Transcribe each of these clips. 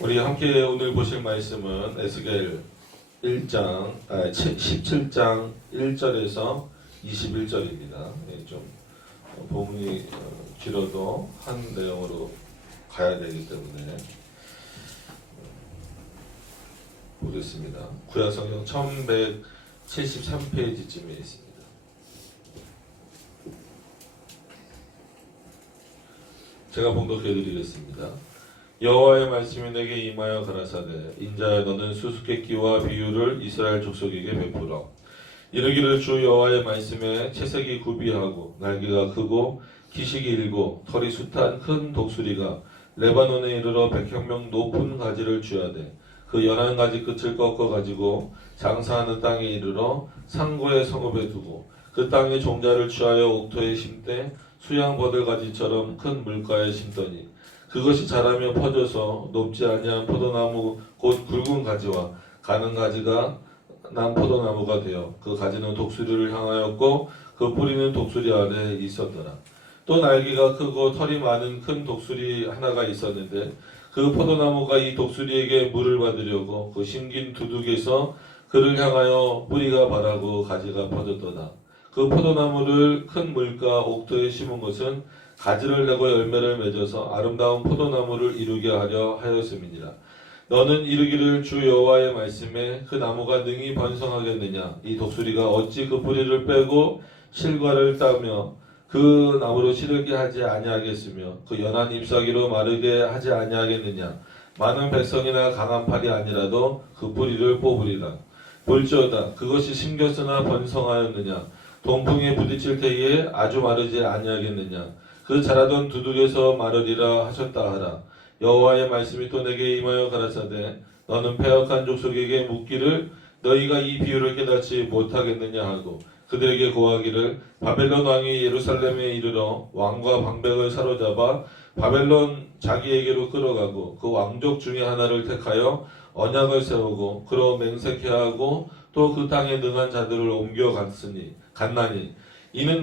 우리 함께 오늘 보실 말씀은 에스겔 17장 1절에서 21절입니다. 좀 본문이 길어도 한 내용으로 가야 되기 때문에 보겠습니다. 구약성경 1173페이지쯤에 있습니다. 제가 봉독해 드리겠습니다. 여호와의 말씀이 내게 임하여 가라사대 인자야 너는 수수께끼와 비유를 이스라엘 족속에게 베풀어 이르기를 주 여호와의 말씀에 채색이 굽이하고 날개가 크고 기식이 일고 털이 숱한 큰 독수리가 레바논에 이르러 100평명 높은 가지를 쥐하되 그 11가지 끝을 꺾어 가지고 장사하는 땅에 이르러 상고의 성읍에 두고 그 땅의 종자를 취하여 옥토에 심되 수양버들가지처럼 큰 물가에 심더니 그것이 자라며 퍼져서 높지 아니한 포도나무 곧 굵은 가지와 가는 가지가 난 포도나무가 되어 그 가지는 독수리를 향하였고 그 뿌리는 독수리 아래에 있었더라. 또 날개가 크고 털이 많은 큰 독수리 하나가 있었는데 그 포도나무가 이 독수리에게 물을 받으려고 그 심긴 두둑에서 그를 향하여 뿌리가 바라고 가지가 퍼졌도다. 그 포도나무를 큰 물가 옥토에 심은 것은 가지를 내고 열매를 맺어서 아름다운 포도나무를 이루게 하려 하였음이니라. 너는 이르기를 주 여호와의 말씀에 그 나무가 능히 번성하겠느냐? 이 독수리가 어찌 그 뿌리를 빼고 실과를 따며 그 나무로 시들게 하지 아니하겠으며 그 연한 잎사귀로 마르게 하지 아니하겠느냐? 많은 백성이나 강한 팔이 아니라도 그 뿌리를 뽑으리라. 볼지어다 그것이 심겼으나 번성하였느냐? 동풍에 부딪힐 때에 아주 마르지 아니하겠느냐? 그 자라던 두둑에서 마르리라 하셨다 하라. 여호와의 말씀이 또 내게 임하여 가라사대 너는 패역한 족속에게 묻기를 너희가 이 비유를 깨닫지 못하겠느냐 하고 그들에게 고하기를 바벨론 왕이 예루살렘에 이르러 왕과 방백을 사로잡아 바벨론 자기에게로 끌어가고 그 왕족 중에 하나를 택하여 언약을 세우고 그로 맹세케 하고 또 그 땅에 능한 자들을 갔나니 이는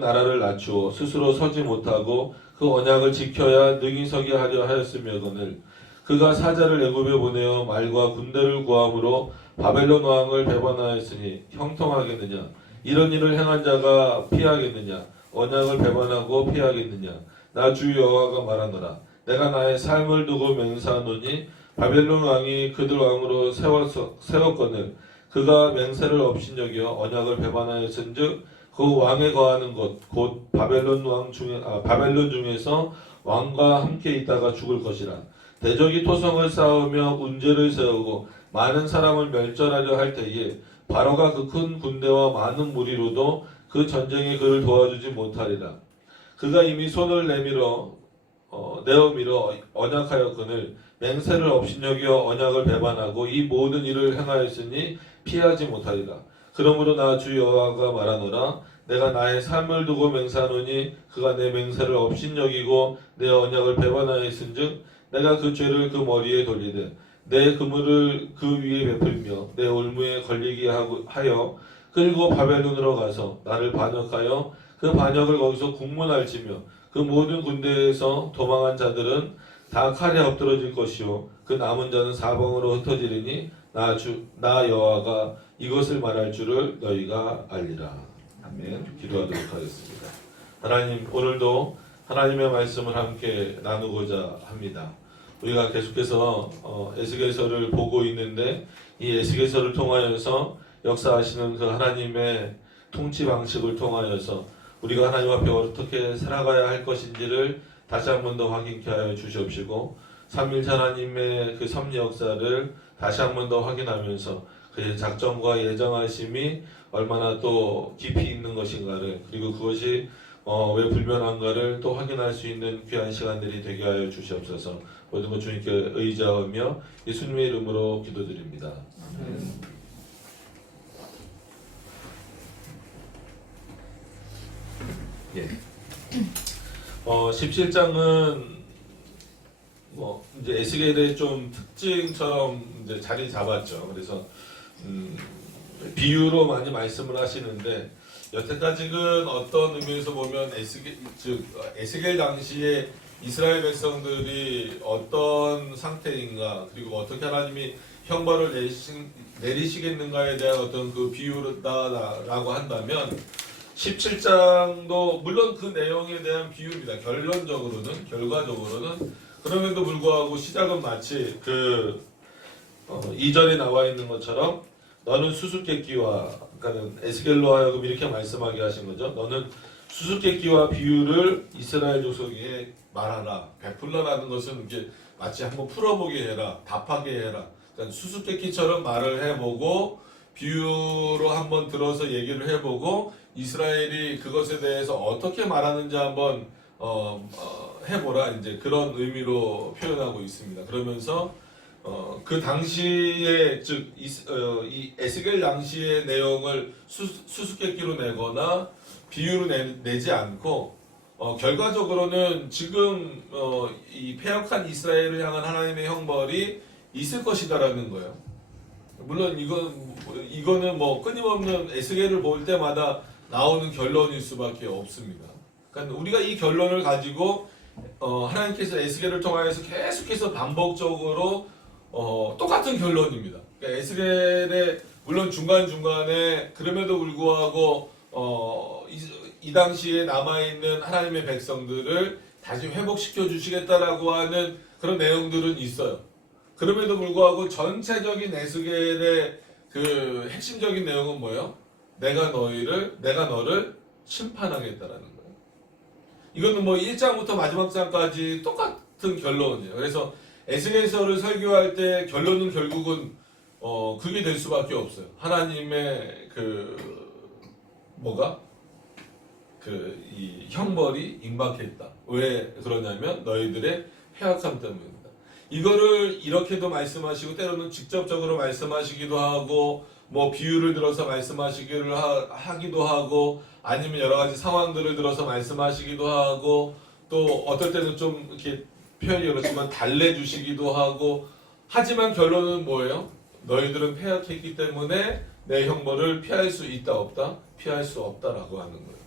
나라를 낮추어 스스로 서지 못하고 그 언약을 지켜야 능히 서게 하려 하였으며거늘 그가 사자를 애굽에 보내어 말과 군대를 구함으로 바벨론 왕을 배반하였으니 형통하겠느냐? 이런 일을 행한 자가 피하겠느냐? 언약을 배반하고 피하겠느냐? 나 주 여호와가 말하노라. 내가 나의 삶을 두고 맹세하노니 바벨론 왕이 그들 왕으로 세웠거늘 그가 맹세를 업신여겨 언약을 배반하였은즉 그 왕에 거하는 것 곧 바벨론 중에서 왕과 함께 있다가 죽을 것이라. 대적이 토성을 쌓으며 운제를 세우고 많은 사람을 멸절하려 할 때에 바로가 그 큰 군대와 많은 무리로도 그 전쟁에 그를 도와주지 못하리라. 그가 이미 손을 내밀어 언약하였거늘 맹세를 업신여겨 언약을 배반하고 이 모든 일을 행하였으니 피하지 못하리라. 그러므로 나 주 여호와가 말하노라. 내가 나의 삶을 두고 맹세하노니 그가 내 맹세를 업신여기고 내 언약을 배반하였은즉 내가 그 죄를 그 머리에 돌리되 내 그물을 그 위에 베풀며 내 올무에 걸리게 하여 끌고 바벨론으로 가서 나를 반역하여 그 반역을 거기서 국문할지며 그 모든 군대에서 도망한 자들은 다 칼에 엎드러질 것이요 그 남은 자는 사방으로 흩어지리니 나 여호와가 이것을 말할 줄을 너희가 알리라. 아멘. 기도하도록 하겠습니다. 하나님, 오늘도 하나님의 말씀을 함께 나누고자 합니다. 우리가 계속해서 에스겔서를 보고 있는데 이 에스겔서를 통하여서 역사하시는 그 하나님의 통치 방식을 통하여서 우리가 하나님 앞에 어떻게 살아가야 할 것인지를 다시 한 번 더 확인케 하여 주시옵시고 삼위일체 하나님의 그 섭리 역사를 다시 한 번 더 확인하면서 그의 작정과 예정하심이 얼마나 또 깊이 있는 것인가를 그리고 그것이 왜 불변한가를 또 확인할 수 있는 귀한 시간들이 되게 하여 주시옵소서. 모든 것 주님께 의지하며 예수님의 이름으로 기도드립니다. 예. 17장은 이제 에스겔의 좀 특징처럼 이제 자리 잡았죠. 그래서 비유로 많이 말씀을 하시는데 여태까지는 어떤 의미에서 보면 에스겔 당시에 이스라엘 백성들이 어떤 상태인가, 그리고 어떻게 하나님이 형벌을 내리시겠는가에 대한 어떤 그 비유다라고 한다면 17장도 물론 그 내용에 대한 비유입니다. 결과적으로는 그럼에도 불구하고 시작은 마치 그 이전에 나와 있는 것처럼 너는 수수께끼와, 그러니까 에스겔로 하여금 이렇게 말씀하게 하신 거죠. 너는 수수께끼와 비유를 이스라엘 족속에게 말하라, 베풀라라는 것은 이게 마치 한번 풀어보게 해라, 답하게 해라. 그러니까 수수께끼처럼 말을 해보고 비유로 한번 들어서 얘기를 해보고 이스라엘이 그것에 대해서 어떻게 말하는지 한번 해보라, 이제 그런 의미로 표현하고 있습니다. 그러면서 그 당시에 즉 이 에스겔 당시의 내용을 수수께끼로 내거나 비유로 내지 않고 결과적으로는 지금 이 패역한 이스라엘을 향한 하나님의 형벌이 있을 것이다라는 거예요. 물론 이거는 뭐 끊임없는 에스겔을 볼 때마다 나오는 결론일 수밖에 없습니다. 그러니까 우리가 이 결론을 가지고 하나님께서 에스겔을 통하여서 계속해서 반복적으로 똑같은 결론입니다. 그러니까 에스겔의 물론 중간중간에 그럼에도 불구하고 이 당시에 남아있는 하나님의 백성들을 다시 회복시켜 주시겠다라고 하는 그런 내용들은 있어요. 그럼에도 불구하고 전체적인 에스겔의 그 핵심적인 내용은 뭐예요? 내가 너를 심판하겠다라는 거예요. 이거는 뭐 1장부터 마지막 장까지 똑같은 결론이에요. 그래서 에스겔서를 설교할 때 결론은 결국은 그게 될 수밖에 없어요. 하나님의 이 형벌이 임박했다. 왜 그러냐면 너희들의 해악함 때문입니다. 이거를 이렇게도 말씀하시고 때로는 직접적으로 말씀하시기도 하고 뭐 비유를 들어서 말씀하시기를 하기도 하고 아니면 여러 가지 상황들을 들어서 말씀하시기도 하고 또 어떨 때는 좀 이렇게 표현이 그렇지만 달래주시기도 하고 하지만 결론은 뭐예요? 너희들은 패역했기 때문에 내 형벌을 피할 수 있다 없다? 피할 수 없다라고 하는 거예요.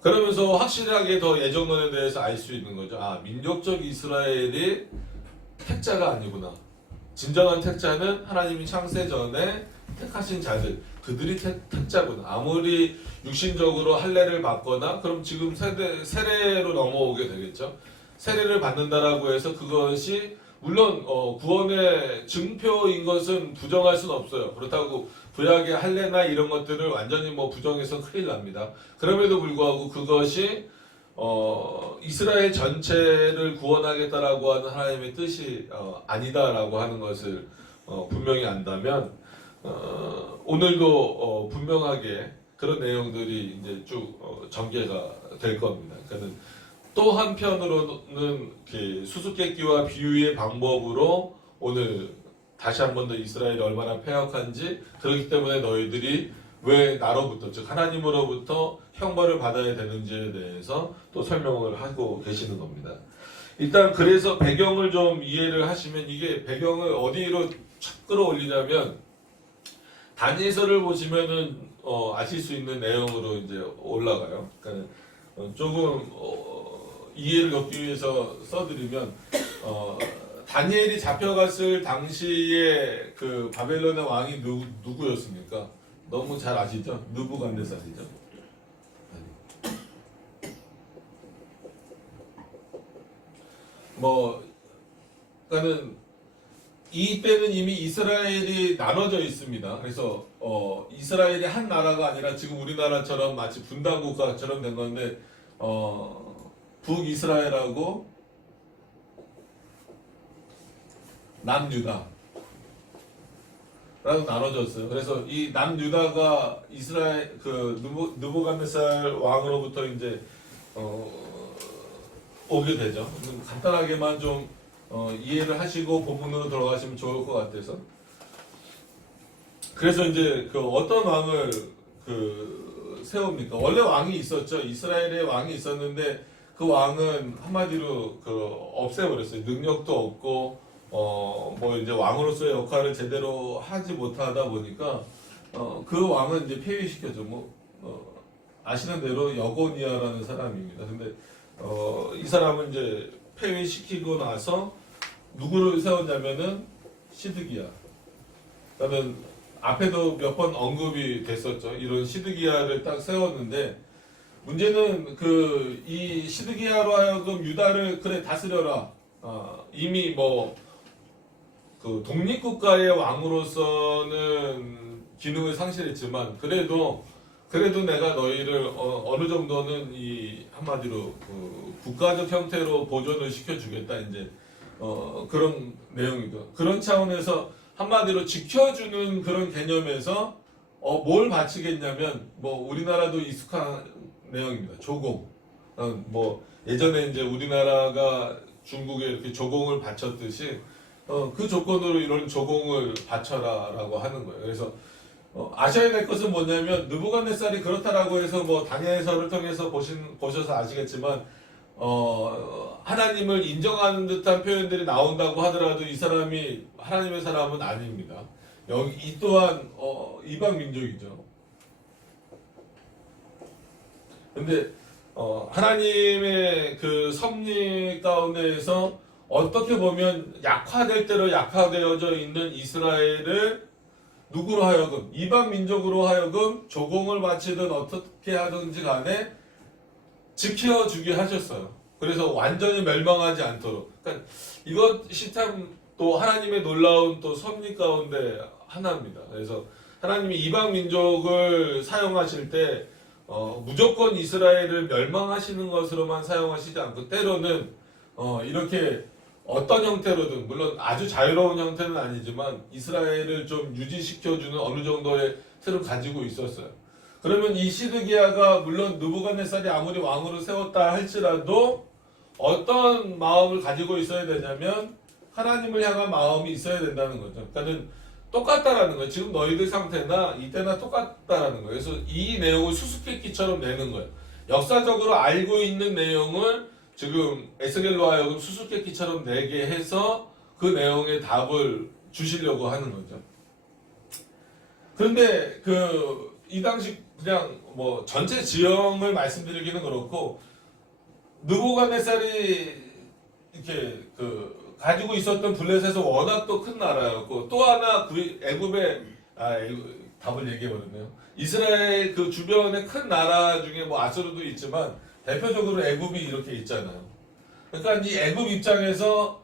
그러면서 확실하게 더 예정론에 대해서 알 수 있는 거죠. 아, 민족적 이스라엘이 택자가 아니구나. 진정한 택자는 하나님이 창세 전에 택하신 자들, 그들이 택자구나. 아무리 육신적으로 할례를 받거나 그럼 지금 세례로 넘어오게 되겠죠. 세례를 받는다라고 해서 그것이 물론 구원의 증표인 것은 부정할 수는 없어요. 그렇다고 구약의 할례나 이런 것들을 완전히 뭐 부정해서 큰일 납니다. 그럼에도 불구하고 그것이 이스라엘 전체를 구원하겠다라고 하는 하나님의 뜻이 아니다라고 하는 것을 분명히 안다면 오늘도 분명하게 그런 내용들이 이제 쭉 전개가 될 겁니다. 그러니까 또 한편으로는 수수께끼와 비유의 방법으로 오늘 다시 한 번 더 이스라엘이 얼마나 패역한지 그렇기 때문에 너희들이 왜 나로부터 즉 하나님으로부터 형벌을 받아야 되는지에 대해서 또 설명을 하고 계시는 겁니다. 일단 그래서 배경을 좀 이해를 하시면 이게 배경을 어디로 착 끌어올리냐면 다니엘서를 보시면은 아실 수 있는 내용으로 이제 올라가요. 그러니까 조금 이해를 돕기 위해서 써드리면 다니엘이 잡혀갔을 당시에 그 바벨론의 왕이 누구였습니까? 너무 잘 아시죠? 느부갓네살이죠. 그러니까는 이때는 이미 이스라엘이 나눠져 있습니다. 그래서 이스라엘이 한 나라가 아니라 지금 우리나라처럼 마치 분단 국가처럼 된 건데 북이스라엘하고 남유다 라고 나눠졌어요. 그래서 이 남유다가 이스라엘 느부갓네살 왕으로부터 이제 오게 되죠. 간단하게만 좀 이해를 하시고 본문으로 들어가시면 좋을 것 같아서. 그래서 이제 어떤 왕을 세웁니까? 원래 왕이 있었죠. 이스라엘에 왕이 있었는데 그 왕은 한마디로 없애버렸어요. 능력도 없고 이제 왕으로서의 역할을 제대로 하지 못하다 보니까 그 왕은 이제 폐위시켜줘. 아시는 대로 여고니아라는 사람입니다. 근데 이 사람은 이제 폐위시키고 나서 누구를 세웠냐면은 시드기야. 그러니까 앞에도 몇 번 언급이 됐었죠. 이런 시드기야를 딱 세웠는데 문제는 이 시드기야로 하여금 유다를 그래 다스려라. 이미 뭐 그 독립국가의 왕으로서는 기능을 상실했지만 그래도 내가 너희를 어느 정도는 이 한마디로 국가적 형태로 보존을 시켜주겠다 이제 그런 내용이죠. 그런 차원에서 한마디로 지켜주는 그런 개념에서 뭘 바치겠냐면 뭐 우리나라도 익숙한 내용입니다. 조공. 뭐 예전에 이제 우리나라가 중국에 이렇게 조공을 바쳤듯이 그 조건으로 이런 조공을 바쳐라라고 하는 거예요. 그래서 아셔야 될 것은 뭐냐면 느부갓네살이 그렇다라고 해서 뭐 다니엘서를 통해서 보셔서 아시겠지만 하나님을 인정하는 듯한 표현들이 나온다고 하더라도 이 사람이 하나님의 사람은 아닙니다. 이 또한 이방 민족이죠. 근데 하나님의 그 섭리 가운데에서 어떻게 보면 약화될 대로 약화되어져 있는 이스라엘을 누구로 하여금 이방 민족으로 하여금 조공을 바치든 어떻게 하든지 간에 지켜주게 하셨어요. 그래서 완전히 멸망하지 않도록. 그러니까 이것이 참 또 하나님의 놀라운 또 섭리 가운데 하나입니다. 그래서 하나님이 이방 민족을 사용하실 때 무조건 이스라엘을 멸망하시는 것으로만 사용하시지 않고 때로는 이렇게 어떤 형태로든 물론 아주 자유로운 형태는 아니지만 이스라엘을 좀 유지시켜주는 어느 정도의 틀을 가지고 있었어요. 그러면 이 시드기야가 물론 느부갓네살이 아무리 왕으로 세웠다 할지라도 어떤 마음을 가지고 있어야 되냐면 하나님을 향한 마음이 있어야 된다는 거죠. 그러니까 똑같다라는 거예요. 지금 너희들 상태나 이때나 똑같다라는 거예요. 그래서 이 내용을 수수께끼처럼 내는 거예요. 역사적으로 알고 있는 내용을 지금 에스겔로 하여금 수수께끼처럼 내게 해서 그 내용의 답을 주시려고 하는 거죠. 그런데 이 당시 그냥 뭐 전체 지형을 말씀드리기는 그렇고 느부갓네살이 이렇게 가지고 있었던 블레셋은 워낙 또 큰 나라였고 또 하나 애굽의 답을 얘기해버렸네요. 이스라엘 그 주변의 큰 나라 중에 뭐 아수르도 있지만 대표적으로 애굽이 이렇게 있잖아요. 그러니까 이 애굽 입장에서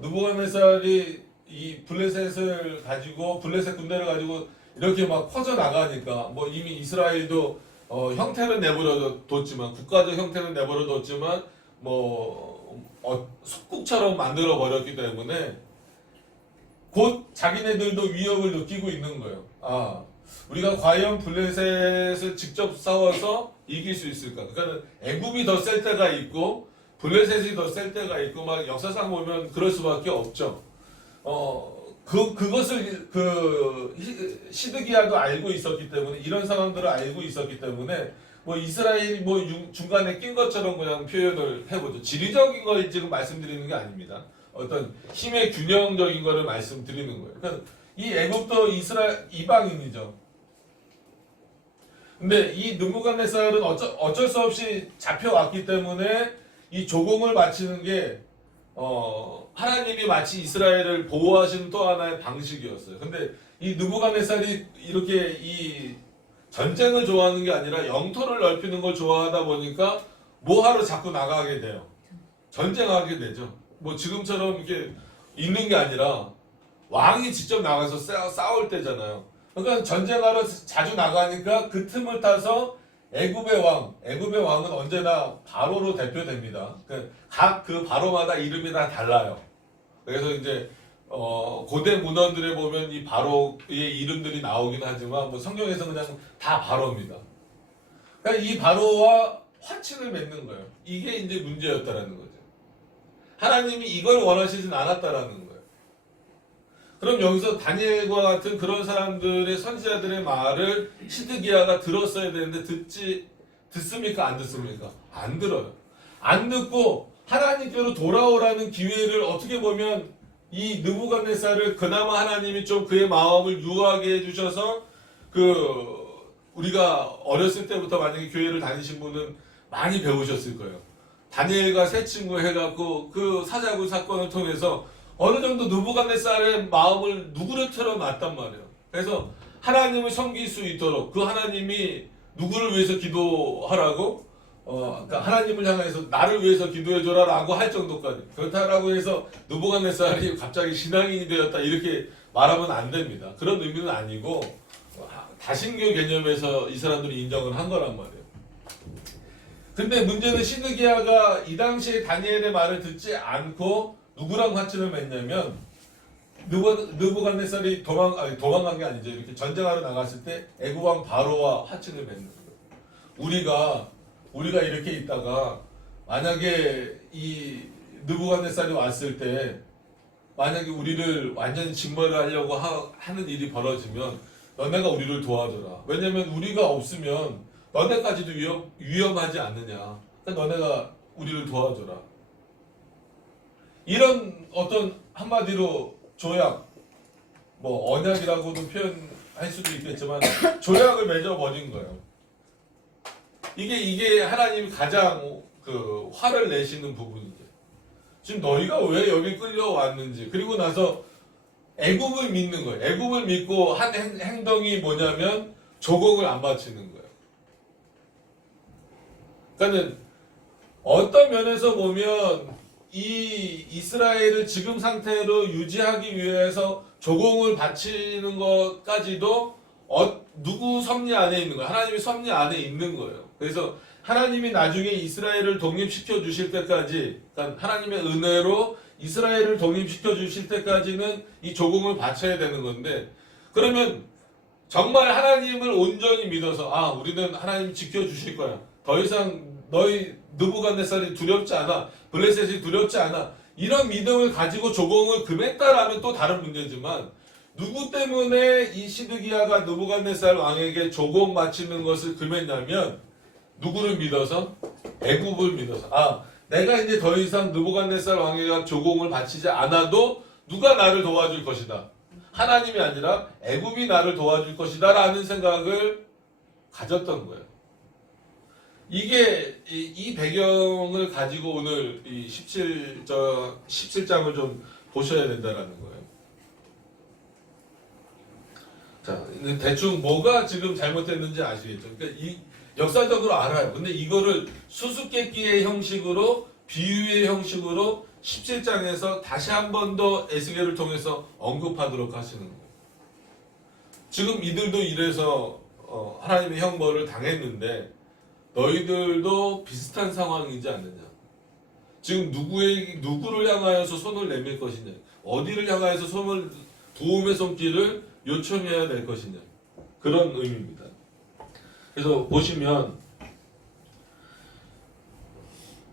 느부갓네살이 이 블레셋을 가지고 블레셋 군대를 가지고 이렇게 막 퍼져 나가니까 뭐 이미 이스라엘도 형태는 내버려뒀지만 국가적 형태는 내버려뒀지만 속국처럼 만들어 버렸기 때문에 곧 자기네들도 위협을 느끼고 있는 거예요. 우리가 과연 블레셋을 직접 싸워서 이길 수 있을까? 그러니까 애굽이 더 셀 때가 있고 블레셋이 더 셀 때가 있고 막 역사상 보면 그럴 수밖에 없죠. 그것을 시드기야도 알고 있었기 때문에 이런 상황들을 알고 있었기 때문에 뭐 이스라엘이 중간에 낀 것처럼 그냥 표현을 해보죠. 지리적인 걸 지금 말씀드리는 게 아닙니다. 어떤 힘의 균형적인 거를 말씀드리는 거예요. 그러니까 이 애굽도 이스라엘 이방인이죠. 근데 이 느부갓네살은 어쩔 수 없이 잡혀왔기 때문에 이 조공을 바치는 게 하나님이 마치 이스라엘을 보호하시는 또 하나의 방식이었어요. 근데 이 느부갓네살이 이렇게 이 전쟁을 좋아하는 게 아니라 영토를 넓히는 걸 좋아하다 보니까 뭐하러 자꾸 나가게 돼요. 전쟁하게 되죠. 뭐 지금처럼 이렇게 있는 게 아니라 왕이 직접 나가서 싸울 때잖아요. 그러니까 전쟁하러 자주 나가니까 그 틈을 타서 애굽의 왕은 언제나 바로로 대표됩니다. 각 그 바로마다 이름이 다 달라요. 그래서 이제 고대 문헌들에 보면 이 바로의 이름들이 나오긴 하지만 뭐 성경에서 그냥 다 바로입니다. 그러니까 이 바로와 화친을 맺는 거예요. 이게 이제 문제였다라는 거죠. 하나님이 이걸 원하시진 않았다라는 거예요. 그럼 여기서 다니엘과 같은 그런 사람들의 선지자들의 말을 시드기야가 들었어야 되는데 듣습니까? 안 듣습니까? 안 들어요. 안 듣고 하나님께로 돌아오라는 기회를 어떻게 보면 이 느부갓네살을 그나마 하나님이 좀 그의 마음을 유하게 해주셔서 우리가 어렸을 때부터 만약에 교회를 다니신 분은 많이 배우셨을 거예요. 다니엘과 세 친구 해갖고 그 사자굴 사건을 통해서 어느 정도 느부갓네살의 마음을 누구를처럼 놨단 말이에요. 그래서 하나님을 섬길 수 있도록 그 하나님이 누구를 위해서 기도하라고 그러니까 하나님을 향해서 나를 위해서 기도해줘라라고 할 정도까지. 그렇다라고 해서 느부갓네살이 갑자기 신앙인이 되었다 이렇게 말하면 안 됩니다. 그런 의미는 아니고 다신교 개념에서 이 사람들이 인정을 한 거란 말이에요. 근데 문제는 시드기야가 이 당시에 다니엘의 말을 듣지 않고 누구랑 화친을 맺냐면 느부갓네살이 도망간 게 아니죠. 이렇게 전쟁하러 나갔을 때 애굽 왕 바로와 화친을 맺는 거예요. 우리가 이렇게 있다가 만약에 이 느부갓네살이 왔을 때 만약에 우리를 완전히 징벌을 하려고 하는 일이 벌어지면 너네가 우리를 도와줘라. 왜냐면 우리가 없으면 너네까지도 위험하지 않느냐. 그러니까 너네가 우리를 도와줘라. 이런 어떤 한마디로 조약, 뭐 언약이라고도 표현할 수도 있겠지만 조약을 맺어버린 거예요. 이게 하나님이 가장 그 화를 내시는 부분이죠. 지금 너희가 왜 여기 끌려왔는지. 그리고 나서 애굽을 믿는 거예요. 애굽을 믿고 한 행동이 뭐냐면 조공을 안 바치는 거예요. 그러니까 어떤 면에서 보면 이 이스라엘을 지금 상태로 유지하기 위해서 조공을 바치는 것까지도 누구 섭리 안에 있는 거예요. 하나님의 섭리 안에 있는 거예요. 그래서 하나님이 나중에 이스라엘을 독립시켜 주실 때까지, 그러니까 하나님의 은혜로 이스라엘을 독립시켜 주실 때까지는 이 조공을 바쳐야 되는 건데, 그러면 정말 하나님을 온전히 믿어서 우리는 하나님 지켜주실 거야. 더 이상 너희 느부갓네살이 두렵지 않아. 블레셋이 두렵지 않아. 이런 믿음을 가지고 조공을 금했다라면 또 다른 문제지만 누구 때문에 이 시드기야가 느부갓네살 왕에게 조공 바치는 것을 금했냐면 누구를 믿어서? 애굽을 믿어서. 내가 이제 더 이상 느부갓네살 왕에게 조공을 바치지 않아도 누가 나를 도와줄 것이다. 하나님이 아니라 애굽이 나를 도와줄 것이다 라는 생각을 가졌던 거예요. 이게 이 배경을 가지고 오늘 이 17장을 좀 보셔야 된다라는 거예요. 자, 대충 뭐가 지금 잘못됐는지 아시겠죠? 그러니까 이 역사적으로 알아요. 근데 이거를 수수께끼의 형식으로 비유의 형식으로 17장에서 다시 한 번 더 에스겔을 통해서 언급하도록 하시는 거예요. 지금 이들도 이래서 하나님의 형벌을 당했는데 너희들도 비슷한 상황이지 않느냐. 지금 누구를 향하여서 손을 내밀 것이냐. 어디를 향하여서 도움의 손길을 요청해야 될 것이냐. 그런 의미입니다. 그래서 보시면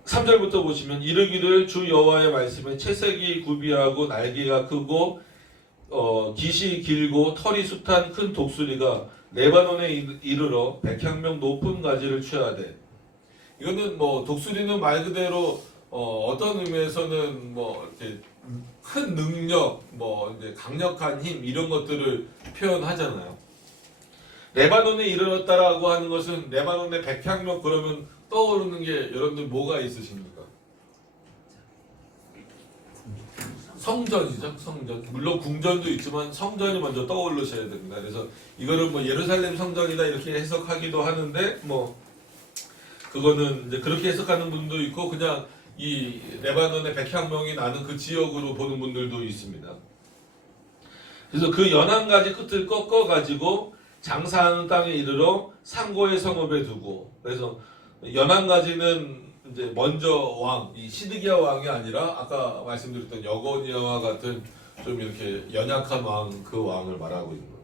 3절부터 보시면 이르기를 주 여호와의 말씀에 채색이 구비하고 날개가 크고 깃이 길고 털이 숱한 큰 독수리가 레바논에 이르러 100향명 높은 가지를 취하되. 이거는 뭐 독수리는 말 그대로 어떤 의미에서는 뭐 이렇게 큰 능력, 뭐 이제 강력한 힘 이런 것들을 표현하잖아요. 레바논에 이르렀다라고 하는 것은 레바논의 100향명 그러면 떠오르는 게 여러분들 뭐가 있으십니까? 성전이죠, 성전. 물론 궁전도 있지만 성전이 먼저 떠오르셔야 됩니다. 그래서 이거를 뭐 예루살렘 성전이다 이렇게 해석하기도 하는데 뭐 그거는 이제 그렇게 해석하는 분도 있고 그냥 이 레바논의 100향명이 나는 그 지역으로 보는 분들도 있습니다. 그래서 그 연한가지 끝을 꺾어 가지고 장사하는 땅에 이르러 상고의 성읍에 두고. 그래서 연한가지는 이제 먼저 왕, 이 시드기야 왕이 아니라 아까 말씀드렸던 여고니아와 같은 좀 이렇게 연약한 왕, 그 왕을 말하고 있는 겁니다.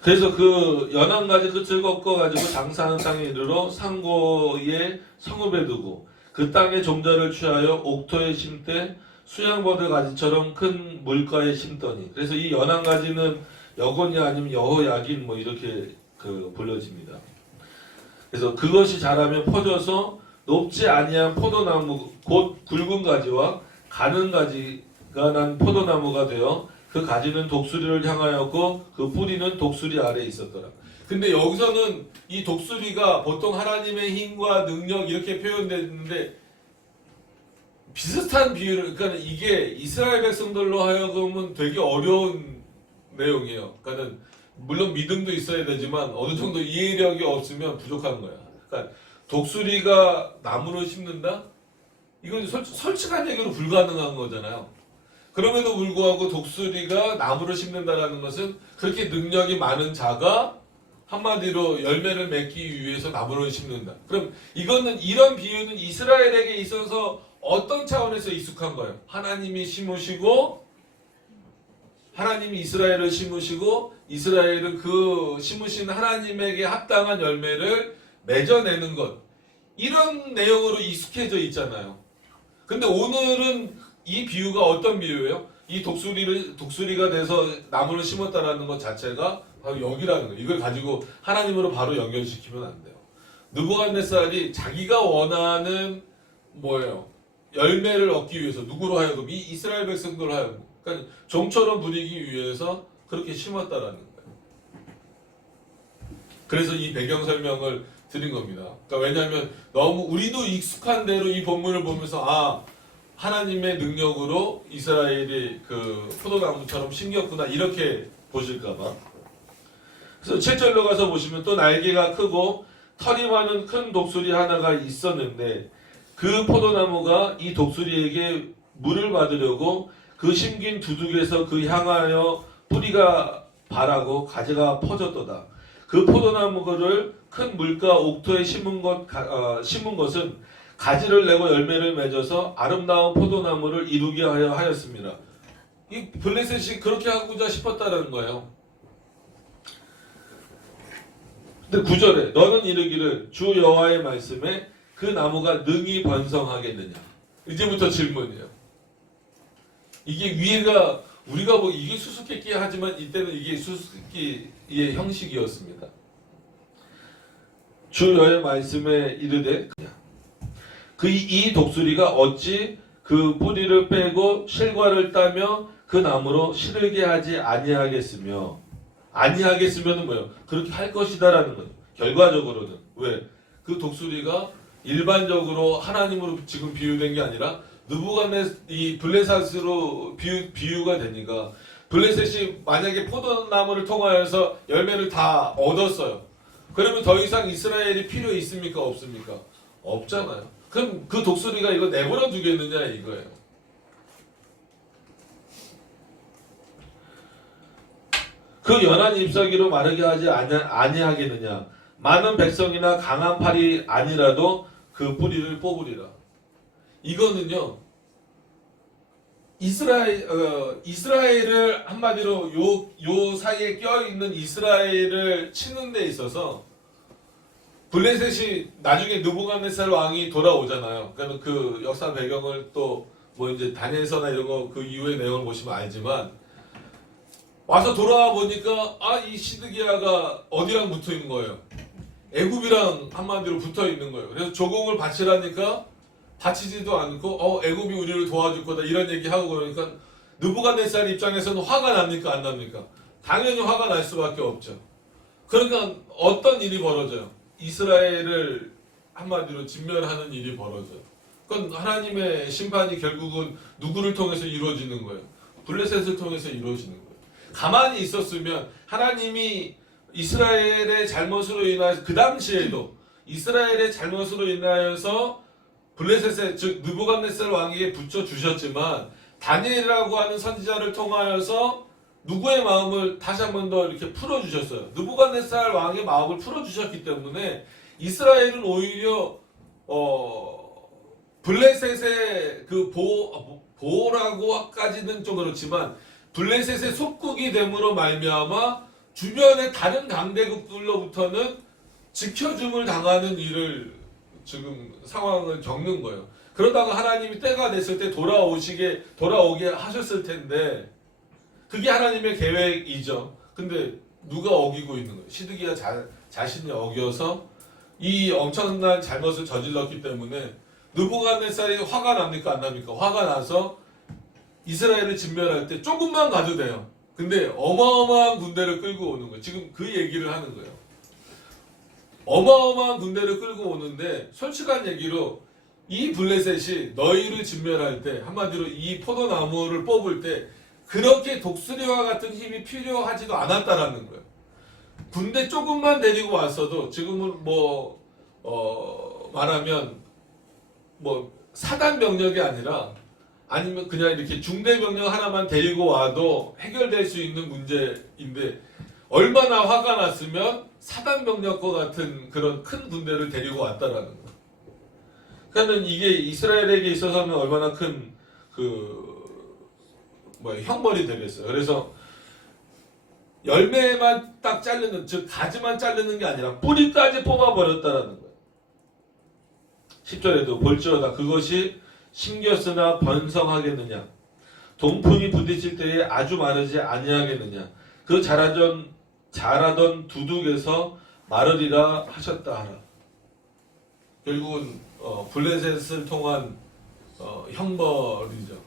그래서 그 연한가지 끝을 꺾어가지고 장사하는 땅에 이르러 상고의 성읍에 두고 그 땅의 종자를 취하여 옥토에 심되 수양버들 가지처럼 큰 물가에 심더니. 그래서 이 연한가지는 여고니 아니면 여호야긴 뭐 이렇게 불려집니다. 그래서 그것이 자라면 퍼져서 높지 아니한 포도나무 곧 굵은 가지와 가는 가지가 난 포도나무가 되어 그 가지는 독수리를 향하였고 그 뿌리는 독수리 아래에 있었더라. 근데 여기서는 이 독수리가 보통 하나님의 힘과 능력 이렇게 표현됐는데 비슷한 비유를, 그러니까 이게 이스라엘 백성들로 하여금은 되게 어려운 내용이에요. 그러니까 물론 믿음도 있어야 되지만 어느 정도 이해력이 없으면 부족한 거야. 그러니까 독수리가 나무를 심는다? 이건 솔직한 얘기로 불가능한 거잖아요. 그럼에도 불구하고 독수리가 나무를 심는다라는 것은 그렇게 능력이 많은 자가 한마디로 열매를 맺기 위해서 나무를 심는다. 그럼 이거는, 이런 비유는 이스라엘에게 있어서 어떤 차원에서 익숙한 거예요? 하나님이 심으시고, 하나님이 이스라엘을 심으시고, 이스라엘은 그 심으신 하나님에게 합당한 열매를 맺어내는 것. 이런 내용으로 익숙해져 있잖아요. 근데 오늘은 이 비유가 어떤 비유예요? 이 독수리가 돼서 나무를 심었다라는 것 자체가 바로 여기라는 거예요. 이걸 가지고 하나님으로 바로 연결시키면 안 돼요. 느부갓네살이 자기가 원하는 뭐예요? 열매를 얻기 위해서 누구로 하여금, 이 이스라엘 백성들로 하여금, 그러니까 종처럼 부리기 위해서 그렇게 심었다라는 거예요. 그래서 이 배경 설명을 드린 겁니다. 그러니까 왜냐하면 너무 우리도 익숙한 대로 이 본문을 보면서 하나님의 능력으로 이스라엘이 그 포도나무처럼 심겼구나 이렇게 보실까봐. 그래서 7절로 가서 보시면 또 날개가 크고 털이 많은 큰 독수리 하나가 있었는데 그 포도나무가 이 독수리에게 물을 받으려고 그 심긴 두둑에서 그 향하여 뿌리가 발하고 가지가 퍼졌도다. 그 포도나무를 큰 물가 옥토에 심은 것은 가지를 내고 열매를 맺어서 아름다운 포도나무를 이루게 하였습니다. 이 블레셋이 그렇게 하고자 싶었다는 거예요. 근데 9절에 너는 이르기를 주 여호와의 말씀에 그 나무가 능히 번성하겠느냐. 이제부터 질문이에요. 이게 위에가 우리가 뭐 이게 수수께끼 하지만 이때는 이게 수수께끼의 형식이었습니다. 주 여호와의 말씀에 이르되 이 독수리가 어찌 그 뿌리를 빼고 실과를 따며 그 나무로 시르게 하지 아니하겠으며, 아니하겠으면은 뭐예요? 그렇게 할 것이다라는 거예요. 결과적으로는 왜? 그 독수리가 일반적으로 하나님으로 지금 비유된 게 아니라 이 블레셋으로 비유가 되니까, 블레셋이 만약에 포도나무를 통하여서 열매를 다 얻었어요. 그러면 더 이상 이스라엘이 필요 있습니까? 없습니까? 없잖아요. 그럼 그 독수리가 이거 내버려 두겠느냐 이거예요. 그 연한 잎사귀로 마르게 하지 아니하겠느냐. 많은 백성이나 강한 팔이 아니라도 그 뿌리를 뽑으리라. 이거는요, 이스라엘을 한마디로 요 사이에 껴있는 이스라엘을 치는 데 있어서 블레셋이 나중에 느부갓네살 왕이 돌아오잖아요. 그러니까 그 역사 배경을 또 뭐 이제 다니엘서나 이런 거 그 이후의 내용을 보시면 알지만, 와서 돌아와 보니까 이 시드기야가 어디랑 붙어 있는 거예요? 애굽이랑 한마디로 붙어 있는 거예요. 그래서 조공을 바치라니까 바치지도 않고 애굽이 우리를 도와줄 거다 이런 얘기하고 그러니까 느부갓네살 입장에서는 화가 납니까 안 납니까? 당연히 화가 날 수밖에 없죠. 그러니까 어떤 일이 벌어져요? 이스라엘을 한마디로 진멸하는 일이 벌어져요. 그건 하나님의 심판이 결국은 누구를 통해서 이루어지는 거예요? 블레셋을 통해서 이루어지는 거예요. 가만히 있었으면 하나님이 이스라엘의 잘못으로 인하여서, 그 당시에도 이스라엘의 잘못으로 인하여서 블레셋의, 즉 느부갓네살 왕에게 붙여주셨지만 다니엘이라고 하는 선지자를 통하여서 누구의 마음을 다시 한 번 더 이렇게 풀어주셨어요. 느부갓네살 왕의 마음을 풀어주셨기 때문에 이스라엘은 오히려 블레셋의 그 보호라고까지는 좀 그렇지만 블레셋의 속국이 됨으로 말미암아 주변의 다른 강대국들로부터는 지켜줌을 당하는 일을 지금 상황을 겪는 거예요. 그러다가 하나님이 때가 됐을 때 돌아오게 하셨을 텐데 그게 하나님의 계획이죠. 근데 누가 어기고 있는 거예요? 시드기야 자신이 어겨서 이 엄청난 잘못을 저질렀기 때문에 느부갓네살이 화가 납니까 안 납니까? 화가 나서 이스라엘을 진멸할 때 조금만 가도 돼요. 근데 어마어마한 군대를 끌고 오는 거예요. 지금 그 얘기를 하는 거예요. 어마어마한 군대를 끌고 오는데 솔직한 얘기로 이 블레셋이 너희를 진멸할 때 한마디로 이 포도나무를 뽑을 때 그렇게 독수리와 같은 힘이 필요하지도 않았다라는 거예요. 군대 조금만 데리고 왔어도 지금은 말하면 사단 병력이 아니라 아니면 그냥 이렇게 중대 병력 하나만 데리고 와도 해결될 수 있는 문제인데 얼마나 화가 났으면 사단 병력과 같은 그런 큰 군대를 데리고 왔다라는 거예요. 그러니까 이게 이스라엘에게 있어서는 얼마나 큰 형벌이 되겠어요. 그래서 열매만 딱 자르는, 즉 가지만 자르는 게 아니라 뿌리까지 뽑아버렸다라는 거예요. 10절에도 볼지어다 그것이 심겼으나 번성하겠느냐, 동풍이 부딪힐 때에 아주 마르지 아니하겠느냐, 그 자라던 두둑에서 마르리라 하셨다 하라. 결국은 블레셋을 통한 형벌이죠.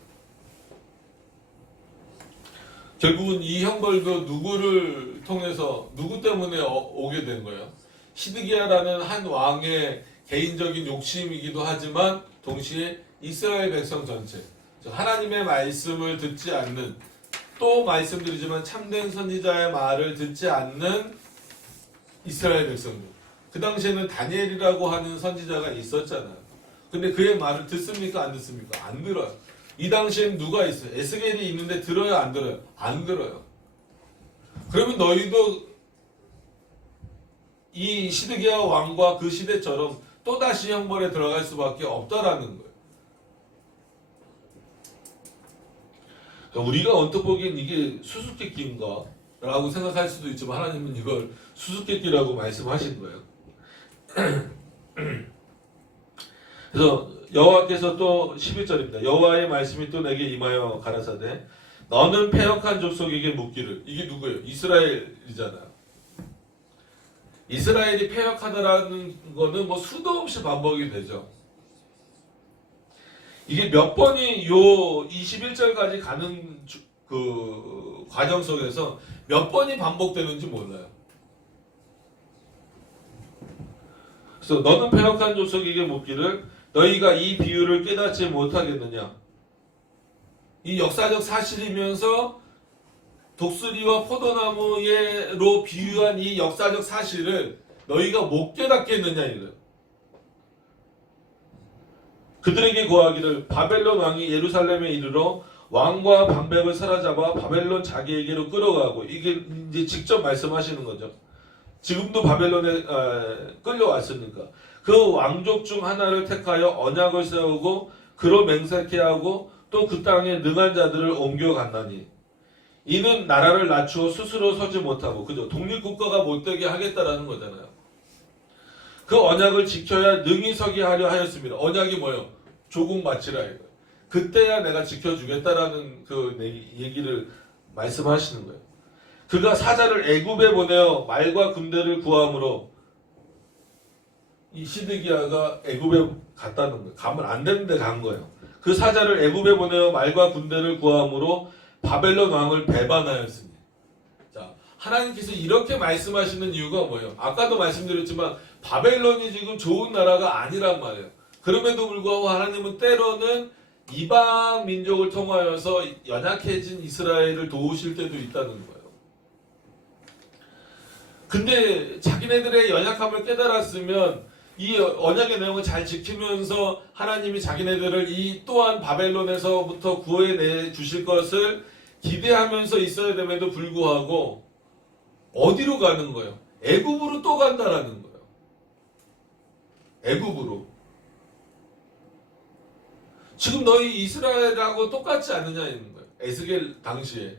결국은 이 형벌도 누구를 통해서 누구 때문에 오게 된 거예요? 시드기야라는 한 왕의 개인적인 욕심이기도 하지만 동시에 이스라엘 백성 전체, 하나님의 말씀을 듣지 않는, 또 말씀드리지만 참된 선지자의 말을 듣지 않는 이스라엘 백성들. 그 당시에는 다니엘이라고 하는 선지자가 있었잖아요. 근데 그의 말을 듣습니까? 안 듣습니까? 안 들어요. 이 당시엔 누가 있어요? 에스겔이 있는데 들어요? 안 들어요? 안 들어요. 그러면 너희도 이 시드기야 왕과 그 시대처럼 또다시 형벌에 들어갈 수밖에 없다라는 거예요. 우리가 언뜻 보기엔 이게 수수께끼인가? 라고 생각할 수도 있지만 하나님은 이걸 수수께끼라고 말씀하신 거예요. 그래서 여호와께서 또 11절입니다. 여호와의 말씀이 또 내게 임하여 가라사대 너는 패역한 족속에게 묻기를. 이게 누구예요? 이스라엘이잖아요. 이스라엘이 패역하다라는 거는 수도 없이 반복이 되죠. 이게 몇 번이 요 21절까지 가는 그 과정 속에서 몇 번이 반복되는지 몰라요. 그래서 너는 패역한 족속에게 묻기를 너희가 이 비유를 깨닫지 못하겠느냐. 이 역사적 사실이면서 독수리와 포도나무로 비유한 이 역사적 사실을 너희가 못 깨닫겠느냐 이거예요. 그들에게 고하기를 바벨론 왕이 예루살렘에 이르러 왕과 방백을 사로잡아 바벨론 자기에게로 끌어가고, 이게 이제 직접 말씀하시는 거죠. 지금도 바벨론에 끌려왔으니까 그 왕족 중 하나를 택하여 언약을 세우고 그로 맹세케 하고 또 그 땅에 능한 자들을 옮겨갔나니 이는 나라를 낮추어 스스로 서지 못하고, 그죠? 독립국가가 못되게 하겠다라는 거잖아요. 그 언약을 지켜야 능히 서게 하려 하였습니다. 언약이 뭐예요? 조국 바치라 이거. 그때야 내가 지켜주겠다라는 그 얘기를 말씀하시는 거예요. 그가 사자를 애굽에 보내어 말과 군대를 구함으로, 이 시드기야가 애굽에 갔다는 거예요. 가면 안 되는데 간 거예요. 그 사자를 애굽에 보내어 말과 군대를 구함으로 바벨론 왕을 배반하였으니. 자, 하나님께서 이렇게 말씀하시는 이유가 뭐예요? 아까도 말씀드렸지만 바벨론이 지금 좋은 나라가 아니란 말이에요. 그럼에도 불구하고 하나님은 때로는 이방 민족을 통하여서 연약해진 이스라엘을 도우실 때도 있다는 거예요. 근데 자기네들의 연약함을 깨달았으면 이 언약의 내용을 잘 지키면서 하나님이 자기네들을 이 또한 바벨론에서부터 구해내 주실 것을 기대하면서 있어야 됨에도 불구하고 어디로 가는 거예요? 애굽으로 또 간다라는 거예요. 애굽으로. 지금 너희 이스라엘하고 똑같지 않느냐 이런 거예요. 에스겔 당시에.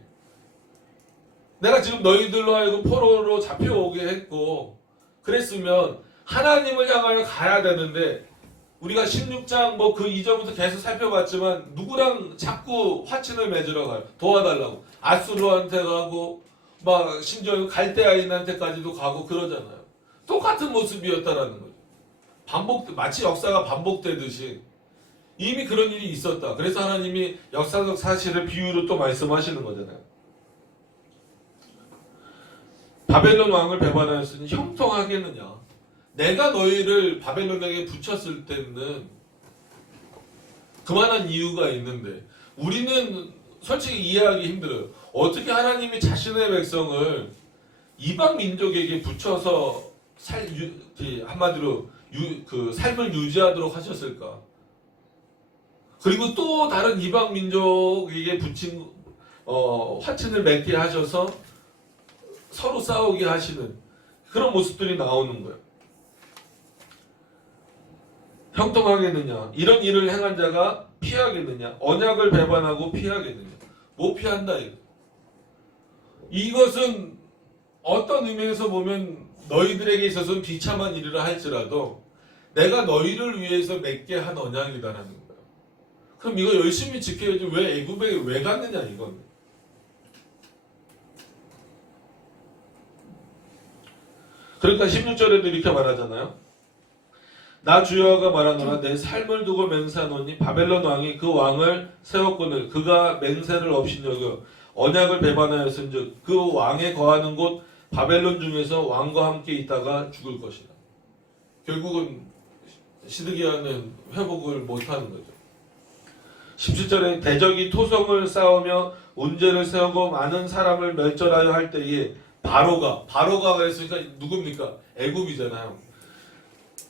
내가 지금 너희들로 하여금 포로로 잡혀오게 했고 그랬으면 하나님을 향하여 가야 되는데, 우리가 16장 그 이전부터 계속 살펴봤지만 누구랑 자꾸 화친을 맺으러 가요. 도와달라고. 아수르한테 가고 막 심지어 갈대아인한테까지도 가고 그러잖아요. 똑같은 모습이었다라는 거죠. 마치 역사가 반복되듯이 이미 그런 일이 있었다. 그래서 하나님이 역사적 사실을 비유로 또 말씀하시는 거잖아요. 바벨론 왕을 배반하였으니 형통하겠느냐. 내가 너희를 바벨론에게 붙였을 때는 그만한 이유가 있는데 우리는 솔직히 이해하기 힘들어요. 어떻게 하나님이 자신의 백성을 이방 민족에게 붙여서 한마디로 그 삶을 유지하도록 하셨을까? 그리고 또 다른 이방 민족에게 붙인 화친을 맺게 하셔서 서로 싸우게 하시는 그런 모습들이 나오는 거예요. 형통하겠느냐? 이런 일을 행한 자가 피하겠느냐? 언약을 배반하고 피하겠느냐? 못 피한다 이거. 이것은 어떤 의미에서 보면 너희들에게 있어서는 비참한 일이라 할지라도 내가 너희를 위해서 맺게 한 언약이다라는 거예요. 그럼 이거 열심히 지켜야지 왜 애굽에 왜 갔느냐 이건. 그러니까 16절에도 이렇게 말하잖아요. 나 주여가 말하노라 내 삶을 두고 맹세하노니 바벨론 왕이 그 왕을 세웠거늘 그가 맹세를 없이 여겨 언약을 배반하였은즉 그 왕에 거하는 곳 바벨론 중에서 왕과 함께 있다가 죽을 것이라. 결국은 시드기야는 회복을 못하는 거죠. 17절에 대적이 토성을 쌓으며 운제를 세우고 많은 사람을 멸절하여 할 때에 바로가 그랬으니까 누굽니까? 애굽이잖아요.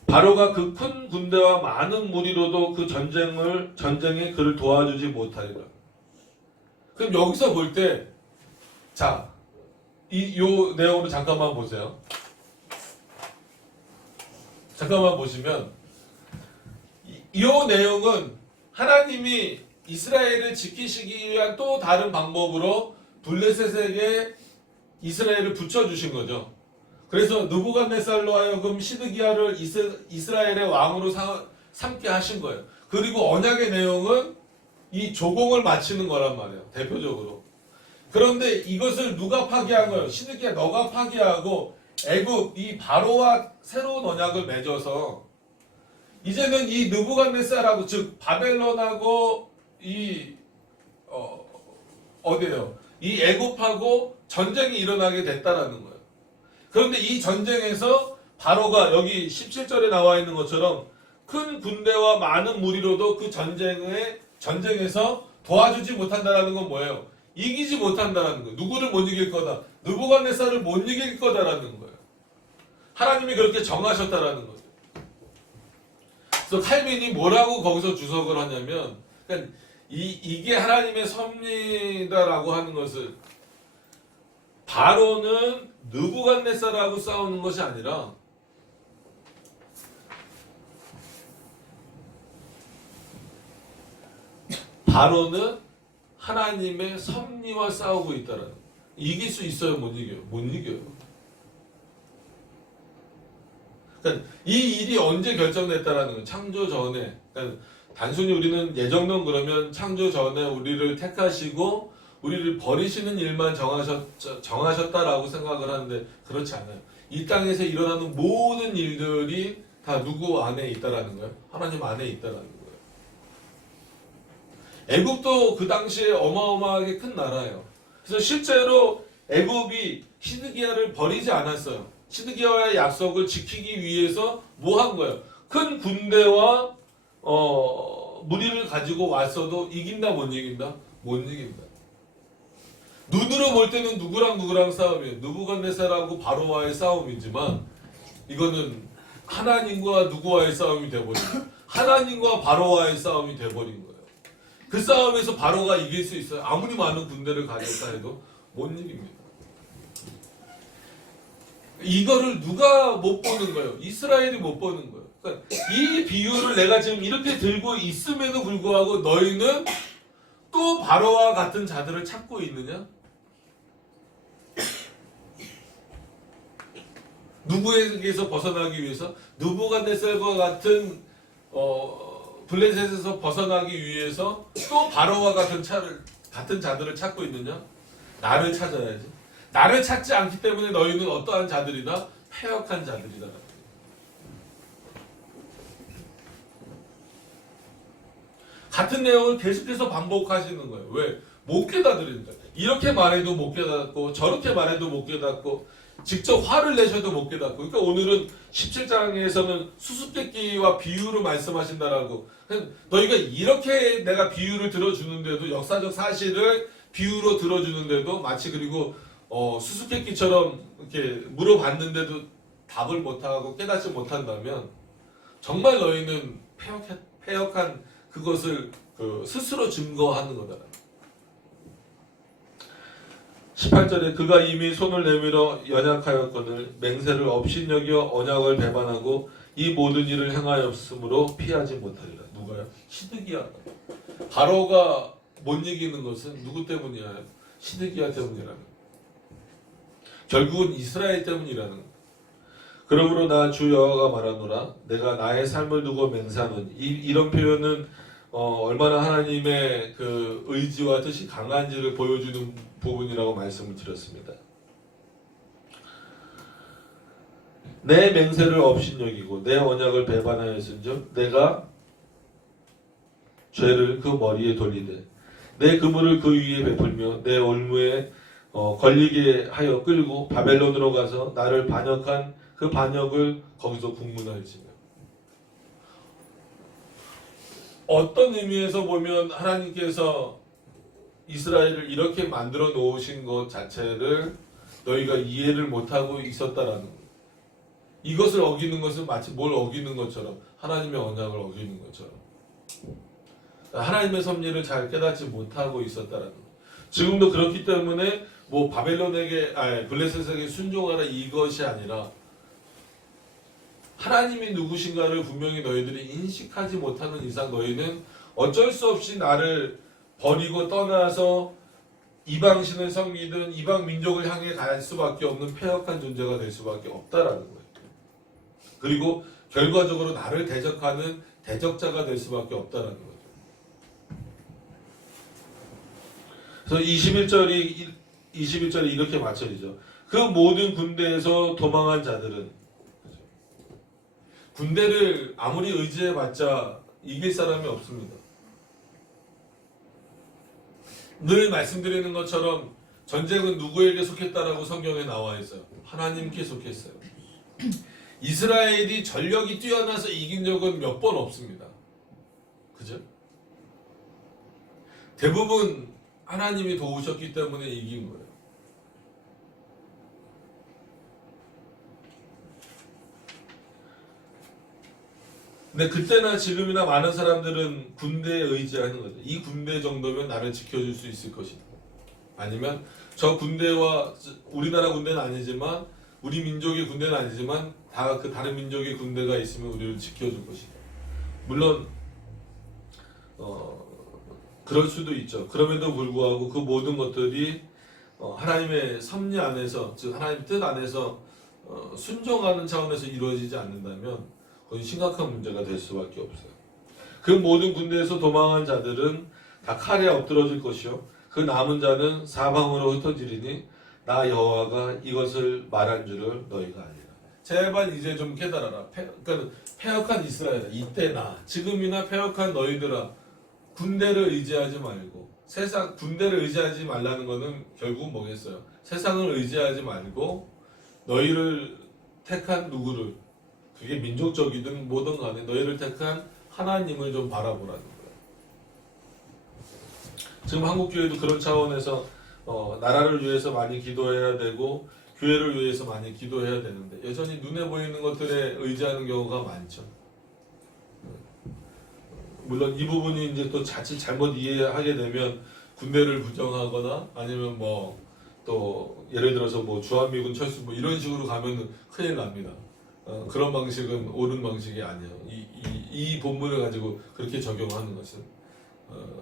바로가 그 큰 군대와 많은 무리로도 그 전쟁에 그를 도와주지 못하리라. 그럼 여기서 볼 때, 자, 요 내용으로 잠깐만 보세요. 잠깐만 보시면, 이 내용은 하나님이 이스라엘을 지키시기 위한 또 다른 방법으로 블레셋에게 이스라엘을 붙여주신 거죠. 그래서 느부갓네살로 하여금 시드기야를 이스라엘의 왕으로 삼게 하신 거예요. 그리고 언약의 내용은 이 조공을 마치는 거란 말이에요. 대표적으로. 그런데 이것을 누가 파기한 거예요? 시드기야 너가 파기하고 애굽 이 바로와 새로운 언약을 맺어서 이제는 이 느부갓네살하고 즉 바벨론하고 어디예요? 이 애굽하고 전쟁이 일어나게 됐다라는 거예요. 그런데 이 전쟁에서 바로가 여기 17절에 나와 있는 것처럼 큰 군대와 많은 무리로도 그 전쟁에서 도와주지 못한다라는 건 뭐예요? 이기지 못한다라는 거예요. 누구를 못 이길 거다. 느부갓네살을 못 이길 거다라는 거예요. 하나님이 그렇게 정하셨다라는 거죠. 그래서 칼빈이 뭐라고 거기서 주석을 하냐면 그러니까 이게 하나님의 섭리다라고 하는 것을 바로는 느부갓네살하고 싸우는 것이 아니라 바로는 하나님의 섭리와 싸우고 있다라는 거예요. 이길 수 있어요? 못 이겨요? 못 이겨요. 그러니까 이 일이 언제 결정됐다라는 거예요? 창조 전에. 그러니까 단순히 우리는 예정론 그러면 창조 전에 우리를 택하시고 우리를 버리시는 일만 정하셨다라고 생각을 하는데 그렇지 않아요. 이 땅에서 일어나는 모든 일들이 다 누구 안에 있다라는 거예요? 하나님 안에 있다라는 거예요. 애굽도 그 당시에 어마어마하게 큰 나라예요. 그래서 실제로 애굽이 시드기야를 버리지 않았어요. 시드기야와의 약속을 지키기 위해서 뭐 한 거예요? 큰 군대와 무리를 가지고 왔어도 이긴다 못 이긴다? 못 이긴다. 눈으로 볼 때는 누구랑 싸움이에요. 느부갓네살하고 바로와의 싸움이지만 이거는 하나님과 누구와의 싸움이 돼버린 거예요. 하나님과 바로와의 싸움이 돼버린 거예요. 그 싸움에서 바로가 이길 수 있어요. 아무리 많은 군대를 가졌다 해도 못 이깁니다. 이거를 누가 못 보는 거예요? 이스라엘이 못 보는 거예요. 그러니까 이 비유를 내가 지금 이렇게 들고 있음에도 불구하고 너희는 또 바로와 같은 자들을 찾고 있느냐? 누구에게서 벗어나기 위해서? 느부갓네살과 같은 블레셋에서 벗어나기 위해서 또 바로와 같은 자들을 찾고 있느냐? 나를 찾아야지. 나를 찾지 않기 때문에 너희는 어떠한 자들이다? 패역한 자들이다. 같은 내용을 계속해서 반복하시는 거예요. 왜? 못 깨닫으니까. 이렇게 말해도 못 깨닫고 저렇게 말해도 못 깨닫고 직접 화를 내셔도 못 깨닫고. 그러니까 오늘은 17장에서는 수수께끼와 비유로 말씀하신다라고. 너희가 이렇게 내가 비유를 들어주는데도 역사적 사실을 비유로 들어주는데도 마치 그리고 수수께끼처럼 이렇게 물어봤는데도 답을 못하고 깨닫지 못한다면 정말 너희는 패역한 그것을 스스로 증거하는 거다. 18절에 그가 이미 손을 내밀어 연약하였거늘 맹세를 업신여겨 언약을 배반하고 이 모든 일을 행하였으므로 피하지 못하리라. 누가요? 시드기야. 바로가 못 이기는 것은 누구 때문이야? 시드기야 때문이라는. 결국은 이스라엘 때문이라는 거. 그러므로 나 주 여호와가 말하노라 내가 나의 삶을 두고 맹세하는 이런 표현은 얼마나 하나님의 그 의지와 뜻이 강한지를 보여주는 부분이라고 말씀을 드렸습니다. 내 맹세를 업신여기고 내 언약을 배반하였은즉 내가 죄를 그 머리에 돌리되 내 그물을 그 위에 베풀며 내 올무에 걸리게 하여 끌고 바벨론으로 가서 나를 반역한 그 반역을 거기서 국문할지며. 어떤 의미에서 보면 하나님께서 이스라엘을 이렇게 만들어 놓으신 것 자체를 너희가 이해를 못하고 있었다라는 거예요. 이것을 어기는 것은 마치 뭘 어기는 것처럼 하나님의 언약을 어기는 것처럼 하나님의 섭리를 잘 깨닫지 못하고 있었다라는 거예요. 지금도 그렇기 때문에 뭐 바벨론에게 블레셋에게 순종하라 이것이 아니라 하나님이 누구신가를 분명히 너희들이 인식하지 못하는 이상 너희는 어쩔 수 없이 나를 버리고 떠나서 이방신을 섬기든 이방 민족을 향해 갈 수밖에 없는 패역한 존재가 될 수밖에 없다라는 거예요. 그리고 결과적으로 나를 대적하는 대적자가 될 수밖에 없다라는 거죠. 그래서 21절이 이렇게 맞춰지죠. 그 모든 군대에서 도망한 자들은 군대를 아무리 의지해봤자 이길 사람이 없습니다. 늘 말씀드리는 것처럼 전쟁은 누구에게 속했다라고 성경에 나와 있어요. 하나님께 속했어요. 이스라엘이 전력이 뛰어나서 이긴 적은 몇 번 없습니다. 그죠? 대부분 하나님이 도우셨기 때문에 이긴 거예요. 근데 그때나 지금이나 많은 사람들은 군대에 의지하는 거죠. 이 군대 정도면 나를 지켜줄 수 있을 것이다. 아니면 저 군대와 우리나라 군대는 아니지만 우리 민족의 군대는 아니지만 다 그 다른 민족의 군대가 있으면 우리를 지켜줄 것이다. 물론 그럴 수도 있죠. 그럼에도 불구하고 그 모든 것들이 하나님의 섭리 안에서 즉 하나님 뜻 안에서 순종하는 차원에서 이루어지지 않는다면 거의 심각한 문제가 될 수밖에 없어요. 그 모든 군대에서 도망한 자들은 다 칼에 엎드러질 것이요 그 남은 자는 사방으로 흩어지리니 나 여호와가 이것을 말한 줄을 너희가 알리라. 제발 이제 좀 깨달아라. 그러니까 패역한 이스라엘아, 이때나 지금이나 패역한 너희들아, 군대를 의지하지 말고 군대를 의지하지 말라는 거는 결국 뭐겠어요? 세상을 의지하지 말고 너희를 택한 누구를, 그게 민족적이든 뭐든 간에 너희를 택한 하나님을 좀 바라보라는 거예요. 지금 한국교회도 그런 차원에서 나라를 위해서 많이 기도해야 되고 교회를 위해서 많이 기도해야 되는데 여전히 눈에 보이는 것들에 의지하는 경우가 많죠. 물론 이 부분이 이제 또 자칫 잘못 이해하게 되면 군대를 부정하거나 아니면 뭐 또 예를 들어서 뭐 주한미군 철수 뭐 이런 식으로 가면 큰일 납니다. 그런 방식은 옳은 방식이 아니에요. 이 본문을 가지고 그렇게 적용하는 것은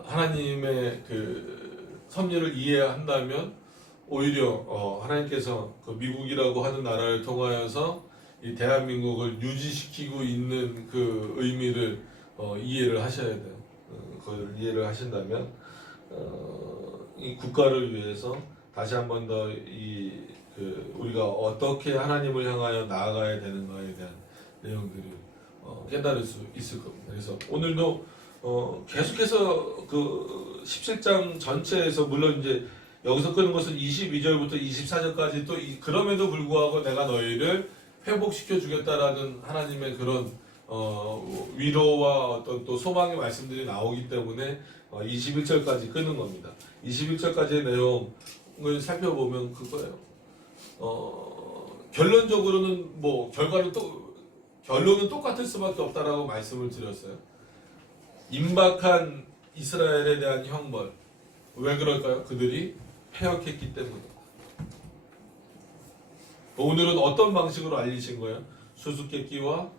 하나님의 그 섭리를 이해한다면 오히려 하나님께서 그 미국이라고 하는 나라를 통하여서 이 대한민국을 유지시키고 있는 그 의미를 이해를 하셔야 돼요. 그걸 이해를 하신다면 이 국가를 위해서 다시 한 번 더 우리가 어떻게 하나님을 향하여 나아가야 되는가에 대한 내용들을 깨달을 수 있을 겁니다. 그래서 오늘도 계속해서 그 17장 전체에서 물론 이제 여기서 끄는 것은 22절부터 24절까지 또 그럼에도 불구하고 내가 너희를 회복시켜 주겠다라는 하나님의 그런 위로와 어떤 또 소망의 말씀들이 나오기 때문에 21절까지 끄는 겁니다. 21절까지의 내용을 살펴보면 그거예요. 결론적으로는 뭐 결론은 똑같을 수밖에 없다라고 말씀을 드렸어요. 임박한 이스라엘에 대한 형벌. 왜 그럴까요? 그들이 패역했기 때문입니다. 오늘은 어떤 방식으로 알리신 거예요? 수수께끼와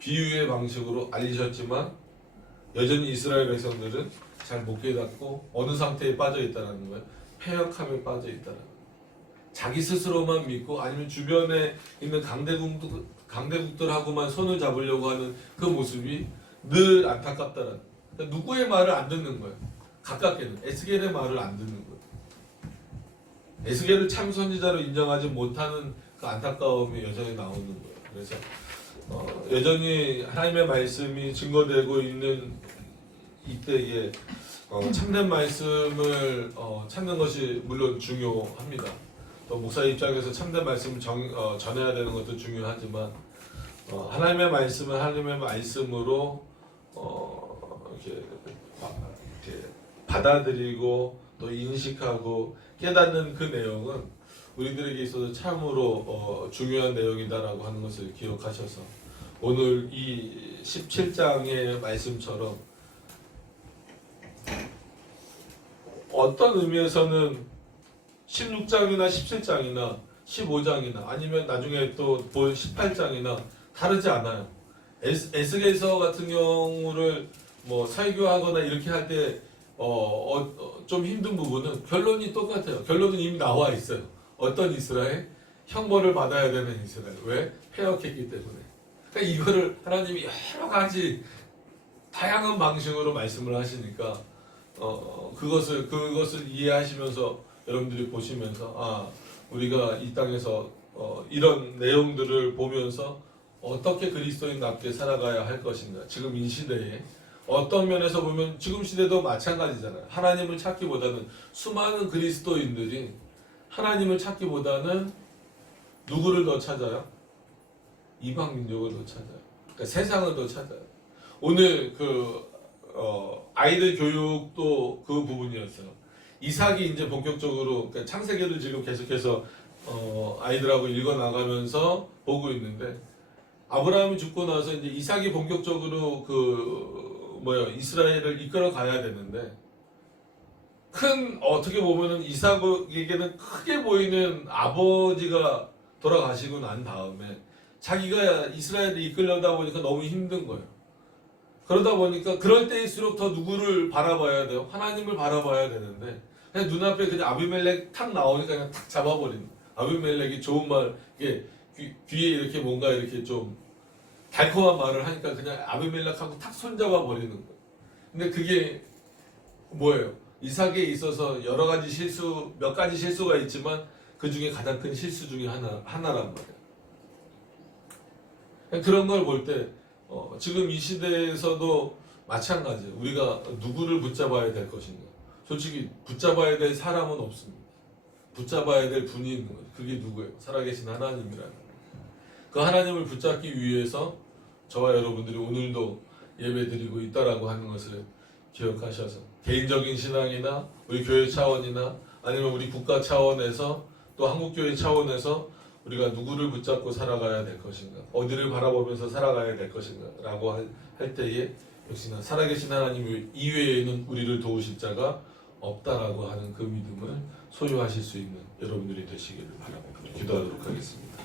비유의 방식으로 알리셨지만 여전히 이스라엘 백성들은 잘 못 깨닫고 어느 상태에 빠져 있다는 거예요. 패역함에 빠져 있다는 거예요. 자기 스스로만 믿고 아니면 주변에 있는 강대국들하고만 손을 잡으려고 하는 그 모습이 늘 안타깝다는 거예요. 그러니까 누구의 말을 안 듣는 거예요. 가깝게는 에스겔의 말을 안 듣는 거예요. 에스겔을 참 선지자로 인정하지 못하는 그 안타까움이 여전히 나오는 거예요. 그래서 여전히 하나님의 말씀이 증거되고 있는 이때에 참된 말씀을 찾는 것이 물론 중요합니다. 또 목사 입장에서 참된 말씀을 전해야 되는 것도 중요하지만 하나님의 말씀은 하나님의 말씀으로 이렇게 받아들이고 또 인식하고 깨닫는 그 내용은 우리들에게 있어서 참으로 중요한 내용이다라고 하는 것을 기억하셔서 오늘 이 17장의 말씀처럼 어떤 의미에서는 16장이나 17장이나 15장이나 아니면 나중에 또 볼 18장이나 다르지 않아요. 에스겔서 같은 경우를 뭐 설교하거나 이렇게 할 때 좀 힘든 부분은 결론이 똑같아요. 결론은 이미 나와 있어요. 어떤 이스라엘? 형벌을 받아야 되는 이스라엘. 왜? 패역했기 때문에. 그러니까 이거를 하나님이 여러 가지 다양한 방식으로 말씀을 하시니까 그것을 이해하시면서 여러분들이 보시면서 우리가 이 땅에서 이런 내용들을 보면서 어떻게 그리스도인답게 살아가야 할 것인가. 지금 이 시대에 어떤 면에서 보면 지금 시대도 마찬가지잖아요. 하나님을 찾기보다는 수많은 그리스도인들이 하나님을 찾기보다는 누구를 더 찾아요? 이방 민족을 더 찾아요. 그러니까 세상을 더 찾아요. 오늘 아이들 교육도 그 부분이었어요. 이삭이 이제 본격적으로 그러니까 창세기를 지금 계속해서 아이들하고 읽어 나가면서 보고 있는데 아브라함이 죽고 나서 이제 이삭이 본격적으로 이스라엘을 이끌어 가야 되는데 어떻게 보면은 이삭에게는 크게 보이는 아버지가 돌아가시고 난 다음에 자기가 이스라엘을 이끌려다 보니까 너무 힘든 거예요. 그러다 보니까 그럴 때일수록 더 누구를 바라봐야 돼요? 하나님을 바라봐야 되는데 그냥 눈앞에 그냥 아비멜렉 탁 나오니까 그냥 탁 잡아버리는 아비멜렉이 좋은 말 이게 귀에 이렇게 뭔가 이렇게 좀 달콤한 말을 하니까 그냥 아비멜렉하고 탁 손잡아 버리는 거예요. 근데 그게 뭐예요? 이삭에 있어서 여러 가지 몇 가지 실수가 있지만 그 중에 가장 큰 실수 중에 하나란 말이에요. 그런 걸 볼 때 지금 이 시대에서도 마찬가지예요. 우리가 누구를 붙잡아야 될 것인가. 솔직히 붙잡아야 될 사람은 없습니다. 붙잡아야 될 분이 있는 거예요. 그게 누구예요? 살아계신 하나님이라는 거예요. 그 하나님을 붙잡기 위해서 저와 여러분들이 오늘도 예배드리고 있다라고 하는 것을 기억하셔서 개인적인 신앙이나 우리 교회 차원이나 아니면 우리 국가 차원에서 또 한국교회 차원에서 우리가 누구를 붙잡고 살아가야 될 것인가, 어디를 바라보면서 살아가야 될 것인가 라고 할 때에 역시나 살아계신 하나님 이외에는 우리를 도우실 자가 없다라고 하는 그 믿음을 소유하실 수 있는 여러분들이 되시기를 바랍니다. 기도하도록 하겠습니다.